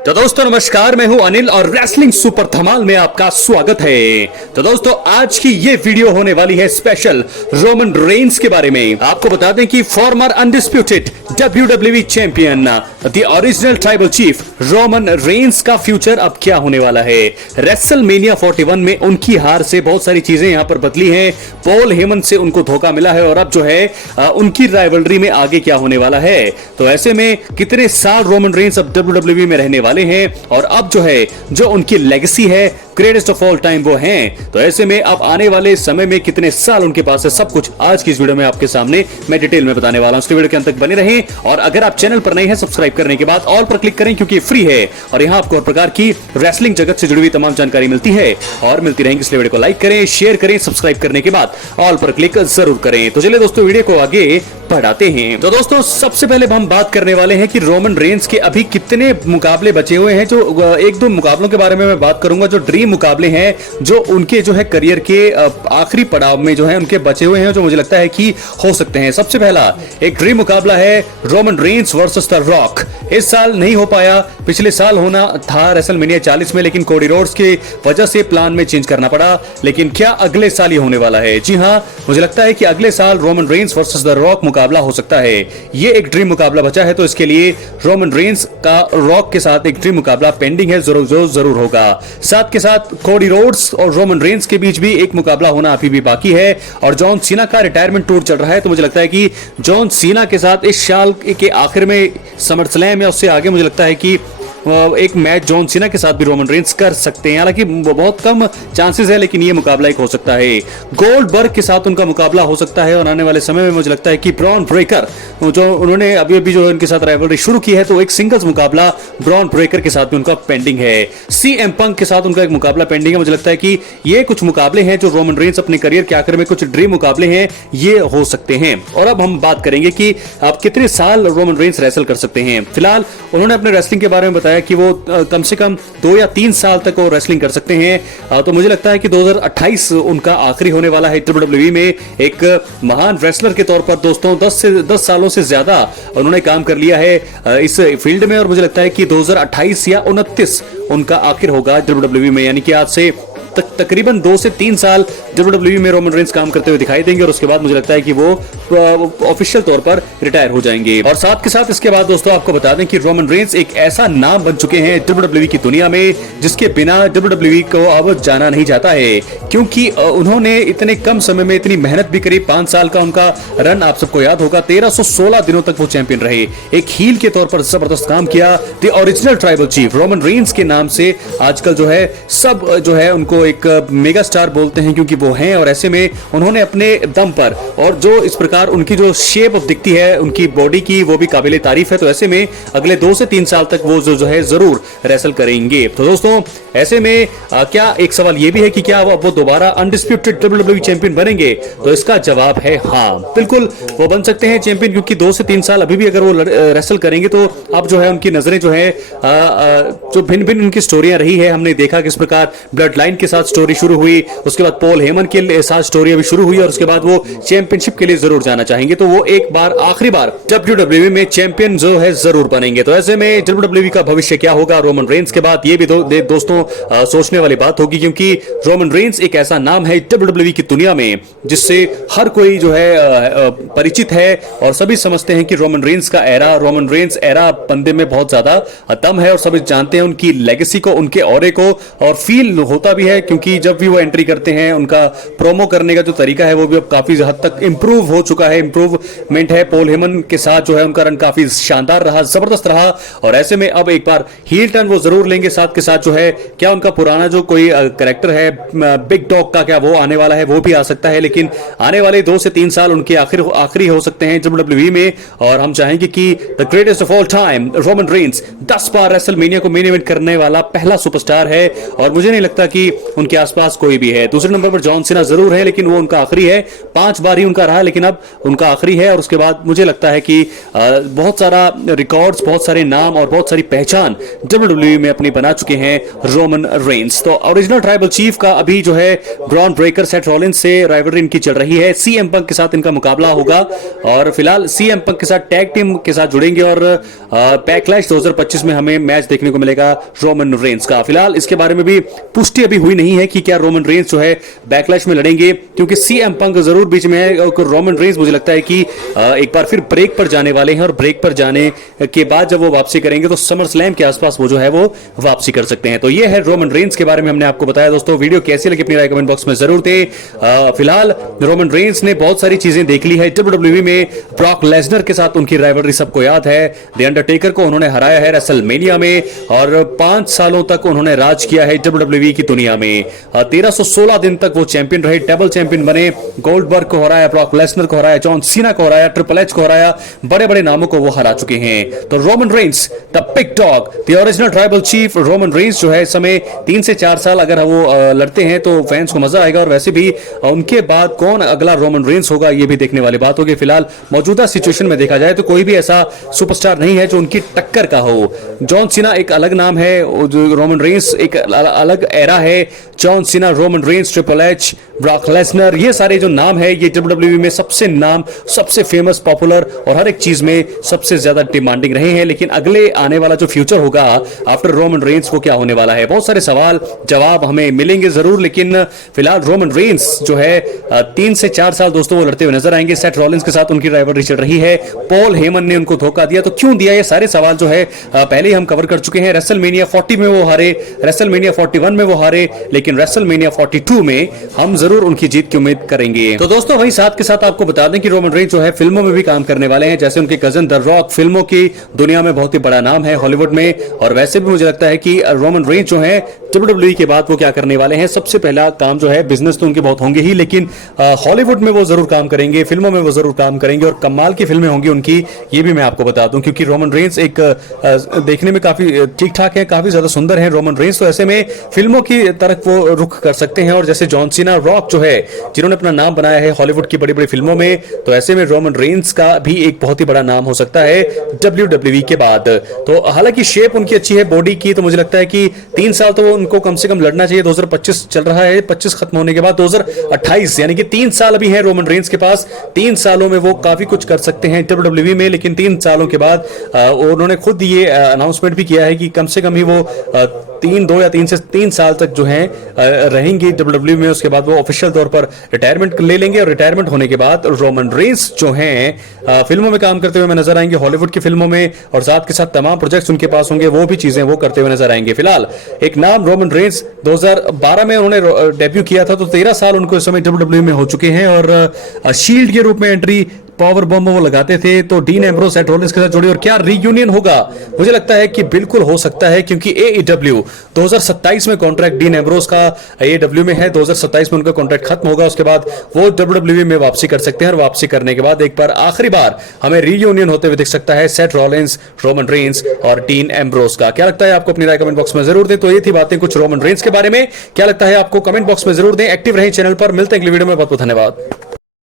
तो दोस्तों नमस्कार, मैं हूं अनिल और रेसलिंग सुपर धमाल में आपका स्वागत है। तो दोस्तों आज की ये वीडियो होने वाली है स्पेशल रोमन रेंस के बारे में। आपको बता दें कि farmer undisputed WWE champion the original tribal chief Roman Reigns का फ्यूचर अब क्या होने वाला है। रेसलमेनिया 41 में उनकी हार से बहुत सारी चीजें यहां पर बदली हैं। पॉल हेमन से उनको धोखा मिला है और अब जो है उनकी राइवलरी में आगे क्या होने वाला है। तो ऐसे में कितने साल रोमन रेंस अब WWE में रहने वाले हैं और अब जो है जो उनकी लेगेसी है ग्रेटेस्ट ऑफ ऑल टाइम वो हैं। तो ऐसे में अब आने वाले समय में कितने साल उनके पास है, सब कुछ आज की इस वीडियो में आपके सामने मैं डिटेल में बताने वाला हूं। इस वीडियो के अंत तक बने रहें और अगर आप चैनल पर नए हैं सब्सक्राइब करने के बाद ऑल पर क्लिक करें क्योंकि फ्री है और यहां आपको हर प्रकार की रेसलिंग जगत से जुड़ी हुई तमाम जानकारी मिलती है और मिलती रहेंगी। इसलिए वीडियो को लाइक करें, शेयर करें, सब्सक्राइब करने के बाद ऑल पर क्लिक जरूर करें। तो चलिए दोस्तों वीडियो को आगे बढ़ाते हैं। तो दोस्तों सबसे पहले हम बात करने वाले हैं कि रोमन रेंस के अभी कितने मुकाबले बचे हुए हैं। जो एक दो मुकाबलों के बारे में मैं बात करूंगा जो ड्रीम मुकाबले हैं, जो उनके जो है करियर के आखिरी पड़ाव में जो है उनके बचे हुए हैं, जो मुझे लगता है कि हो सकते हैं। सबसे पहला एक ड्रीम मुकाबला है Roman Reigns versus the rock. इस साल नहीं हो पाया, पिछले साल होना था रेसलमेनिया 40 में, लेकिन कोडी रोड्स की वजह से प्लान में चेंज करना पड़ा। लेकिन क्या अगले साल ही होने वाला है? जी हां, मुझे लगता है कि अगले साल Roman Reigns versus the rock मुकाबला हो सकता है। ये एक ड्रीम मुकाबला बचा है, तो इसके लिए रोमन रेंस का रॉक के साथ एक ड्रीम मुकाबला पेंडिंग है, जरूर होगा। साथ के साथ कोडी रोड्स और रोमन रेंस के बीच भी एक मुकाबला होना अभी भी बाकी है और जॉन सीना का रिटायरमेंट टूर चल रहा है। तो मुझे लगता है कि जॉन सीना के साथ इस साल के आखिर में समरस्लैम या उससे आगे मुझे लगता है कि एक मैच जॉन सीना के साथ भी रोमन रेंस कर सकते हैं। हालांकि बहुत कम चांसेस है, लेकिन ये मुकाबला एक हो सकता है। गोल्डबर्ग के साथ उनका मुकाबला हो सकता है और आने वाले समय में मुझे लगता है कि ब्रॉन ब्रेकर जो उन्होंने अभी जो इनके साथ राइवलरी शुरू की है, तो एक सिंगल्स मुकाबला ब्रॉन ब्रेकर के साथ भी उनका पेंडिंग है। CM पंक के साथ उनका एक मुकाबला पेंडिंग है। मुझे लगता है कि ये कुछ मुकाबले हैं जो रोमन रेंस अपने करियर के आखिर में कुछ ड्रीम मुकाबले हैं, ये हो सकते हैं। और अब हम बात करेंगे कि आप कितने साल रोमन रेंस रेसल कर सकते हैं। फिलहाल उन्होंने अपने रेसलिंग के बारे में बताया कि वो कम से कम 2 या 3 साल तक वो रेसलिंग कर सकते हैं। तो मुझे लगता है कि 2028 उनका आखिरी होने वाला है WWE में। एक महान रेसलर के तौर पर दोस्तों 10 सालों से ज्यादा उन्होंने काम कर लिया है इस फील्ड में और मुझे लगता है कि 2028 या 29 उनका आखिर होगा WWE में। यानी कि आज से तकरीबन 2 से 3 साल WWE में रोमन रेंस काम करते हुए दिखाई देंगे और उसके बाद मुझे लगता है कि वो ऑफिशियल तौर पर रिटायर हो जाएंगे। और साथ के साथ इसके बाद दोस्तों आपको बता दें कि रोमन रेंस एक ऐसा नाम बन चुके हैं WWE की दुनिया में जिसके बिना WWE को अब जाना नहीं जाता है, क्योंकि उन्होंने इतने कम समय में इतनी मेहनत भी करी। 5 साल का उनका रन आप सबको याद होगा, 1316 दिनों तक वो चैंपियन रहे। एक हील के तौर पर जबरदस्त काम किया। The original tribal chief Roman Reigns के नाम से आजकल जो है सब जो है उनको एक मेगा स्टार बोलते हैं, क्योंकि वो हैं। और ऐसे में उन्होंने अपने दम पर और जो इस प्रकार उनकी जो शेप दिखती है उनकी बॉडी की, वो भी काबिले तारीफ है। तो ऐसे में अगले 2 से 3 साल तक वो जो है जरूर रेसल करेंगे। तो दोस्तों ऐसे में क्या एक सवाल ये भी है कि क्या वो दोबारा अनडिस्प्यूटेड WWE चैंपियन बनेंगे? तो इसका जवाब है हाँ, बिल्कुल वो बन सकते हैं चैंपियन, क्योंकि 2 से 3 साल अभी भी अगर वो रेसल करेंगे तो अब जो है उनकी नजरें जो है जो भिन्न उनकी स्टोरियां रही है, हमने देखा किस प्रकार ब्लड लाइन के साथ स्टोरी शुरू हुई, उसके बाद पॉल हेमन के साथ स्टोरी अभी शुरू हुई और उसके बाद वो चैंपियनशिप के लिए जरूर जाना चाहेंगे। तो वो एक बार आखिरी बार WWE में चैंपियन जो है जरूर बनेंगे। तो ऐसे में WWE का भविष्य क्या होगा रोमन रेंस के बाद, ये भी दोस्तों सोचने वाली बात होगी, क्योंकि रोमन रेंस एक ऐसा नाम है WWE की दुनिया में जिससे हर कोई जो है परिचित है और सभी समझते हैं कि रोमन रेंस एरा बंदे में बहुत ज्यादा दम है और सभी जानते हैं उनकी लेगेसी को, उनके ऑरे को, और फील होता भी है क्योंकि जब भी वो एंट्री करते हैं उनका प्रोमो करने का जो तरीका है वो भी अब काफी हद तक इंप्रूव हो चुका है, इंप्रूवमेंट है। पॉल हेमन के साथ जो है उनका रन काफी शानदार रहा, जबरदस्त रहा और ऐसे में अब एक बार हील टर्न वो जरूर लेंगे। साथ के साथ जो है क्या उनका पुराना जो कोई कैरेक्टर है बिग डॉग का, क्या वो आने वाला है? वो भी आ सकता है, लेकिन आने वाले 2 से 3 साल उनके आखिरी हो सकते हैं WWE में। और हम चाहेंगे कि the greatest of all time Roman Reigns 10 bar WrestleMania को मेन इवेंट करने वाला पहला सुपरस्टार है और मुझे नहीं लगता कि उनके आसपास कोई भी है। दूसरे नंबर पर जॉन सीना जरूर है, लेकिन वो उनका आखिरी है, 5 बार ही उनका रहा, लेकिन अब उनका आखिरी है। और उसके बाद मुझे लगता है कि बहुत सारा रिकॉर्ड्स, बहुत सारे नाम और बहुत सारी पहचान WWE में अपनी बना चुके हैं रोमन रेंस। तो ओरिजिनल ट्राइबल चीफ का अभी जो है ब्रॉन ब्रेकर सेथ रॉलिंस से राइवलरी इनकी चल रही है। सीएम पंक के साथ इनका मुकाबला होगा और फिलहाल सीएम पंक के साथ टैग टीम के साथ जुड़ेंगे और बैकलैश 2025 में हमें मैच देखने को मिलेगा रोमन रेंस का। फिलहाल इसके बारे में भी पुष्टि अभी हुई नहीं है कि क्या रोमन रेंस जो है बैकलैश में लड़ेंगे, क्योंकि सीएम पंक जरूर बीच में है और रोमन रेंस मुझे लगता है कि एक बार फिर ब्रेक पर जाने वाले हैं और ब्रेक पर जाने के बाद जब वो वापसी करेंगे तो समर स्लैम के आसपास वो जो है वो वापसी कर सकते हैं। तो ये है रोमन रेंस के बारे में हमने आपको बताया। दोस्तों वीडियो कैसी लगी अपनी राय कमेंट बॉक्स में जरूर दे। फिलहाल रोमन रेंस ने बहुत सारी चीजें देख ली है WWE में। ब्रॉक लेसनर के साथ उनकी राइवलरी सबको याद है। द अंडरटेकर को उन्होंने हराया है रेसलमेनिया में और 5 सालों तक उन्होंने राज किया है WWE की दुनिया में। 1316 दिन तक वो चैंपियन रहे, डबल चैंपियन बने। गोल्डबर्ग को हराया, ब्रॉक लेसनर को हराया, जॉन सीना को हराया, ट्रिपल एच को हराया, बड़े बड़े नामों को वो हरा चुके हैं। तो Roman Reigns the big dog, the original tribal chief Roman Reigns जो है इस समय 3 से 4 साल अगर वो लड़ते हैं तो फैंस को मजा आएगा। और वैसे भी उनके बाद कौन अगला रोमन रेंस होगा ये भी देखने वाली बात होगी। फिलहाल मौजूदा सिचुएशन में देखा जाए तो कोई भी ऐसा सुपरस्टार नहीं है जो उनकी टक्कर का हो। जॉन सीना एक अलग नाम है, जो रोमन रेंस एक अलग एरा है। John Cena, Roman Reigns, triple H, Brock Lesnar, ये सारे जो नाम है ये WWE में सबसे नाम, सबसे फेमस, पॉपुलर और हर एक चीज में सबसे ज्यादा डिमांडिंग रहे हैं। लेकिन अगले आने वाला जो फ्यूचर होगा आफ्टर रोमन रेंस वो क्या होने वाला है, बहुत सारे सवाल जवाब हमें मिलेंगे जरूर। लेकिन फिलहाल रोमन रेंस जो है 3 से 4 साल दोस्तों वो लड़ते हुए नजर आएंगे। सेथ रॉलिंस के साथ उनकी राइवलरी चल रही है। पॉल हेमन ने उनको धोखा दिया तो क्यों दिया, ये सारे सवाल जो है पहले ही हम कवर कर चुके हैं। रेसलमेनिया 40 में वो हारे, रेसलमेनिया 41 में वो हारे, लेकिन रेसलमेनिया 42 में हम जरूर उनकी जीत की उम्मीद करेंगे। तो दोस्तों वही साथ के साथ आपको बता दें कि रोमन रेंस जो है फिल्मों में भी काम करने वाले हैं। जैसे उनके कजन द रॉक फिल्मों की दुनिया में बहुत ही बड़ा नाम है हॉलीवुड में। और वैसे भी मुझे लगता है कि रोमन रेंस जो है WWE के बाद वो क्या करने वाले हैं, सबसे पहला काम जो है, बिजनेस तो उनके बहुत होंगे ही, लेकिन हॉलीवुड में वो जरूर काम करेंगे, फिल्मों में वो जरूर काम करेंगे और कमाल की फिल्में होंगी उनकी, ये भी मैं आपको बता दूं। क्योंकि रोमन रेंस एक देखने में काफी ठीक ठाक है, काफी ज्यादा सुंदर है रोमन रेंस, तो ऐसे में फिल्मों की तरफ वो रुख कर सकते हैं। और जैसे जॉन सीना, रॉक जो है जिन्होंने अपना नाम बनाया है हॉलीवुड की बड़ी बड़ी फिल्मों में, तो ऐसे में रोमन रेंस का भी एक बहुत ही बड़ा नाम हो सकता है WWE के बाद। तो हालांकि शेप उनकी अच्छी है बॉडी की, तो मुझे लगता है कि 3 साल तो उनको कम से कम लड़ना चाहिए। 2025 चल रहा है, 25 खत्म होने के बाद 2028 यानी कि 3 साल अभी है रोमन रेंस के पास। 3 सालों में वो काफी कुछ कर सकते हैं WWE में, लेकिन 3 सालों के बाद उन्होंने खुद ये अनाउंसमेंट भी किया है कि कम से कम ही वो 3 से 3 साल तक जो है रहेंगे WWE में। उसके बाद वो ऑफिशियल तौर पर रिटायरमेंट ले लेंगे और रिटायरमेंट होने के बाद रोमन रेंस जो हैं फिल्मों में काम करते हुए नजर आएंगे, हॉलीवुड की फिल्मों में, और साथ के साथ तमाम प्रोजेक्ट्स उनके पास होंगे, वो भी चीजें वो करते हुए नजर आएंगे। फिलहाल एक नाम रोमन रेंस 2012 में उन्होंने डेब्यू किया था, तो 13 साल उनको इस समय WWE में हो चुके हैं और शील्ड के रूप में एंट्री, पावर बम वो लगाते थे। तो डीन एम्ब्रोस सेथ रॉलिंस के साथ जुड़ी और क्या रीयूनियन होगा, मुझे लगता है कि बिल्कुल हो सकता है, क्योंकि AEW 2027 में कॉन्ट्रैक्ट डीन एम्ब्रोस का AEW में है, 2027 में उनका कॉन्ट्रैक्ट खत्म होगा। उसके बाद वो WWE में वापसी कर सकते हैं और वापसी करने के बाद एक बार आखिरी बार हमें रीयूनियन होते हुए दिख सकता है सेथ रॉलिंस, रोमन रेंस और डीन एम्ब्रोस का। क्या लगता है आपको, अपनी राय कमेंट बॉक्स में जरूर दें। तो ये थी बातें कुछ रोमन रेंस के बारे में, क्या लगता है आपको कमेंट बॉक्स में जरूर दें। एक्टिव रहें चैनल पर, मिलते हैं अगली वीडियो में, बहुत बहुत धन्यवाद।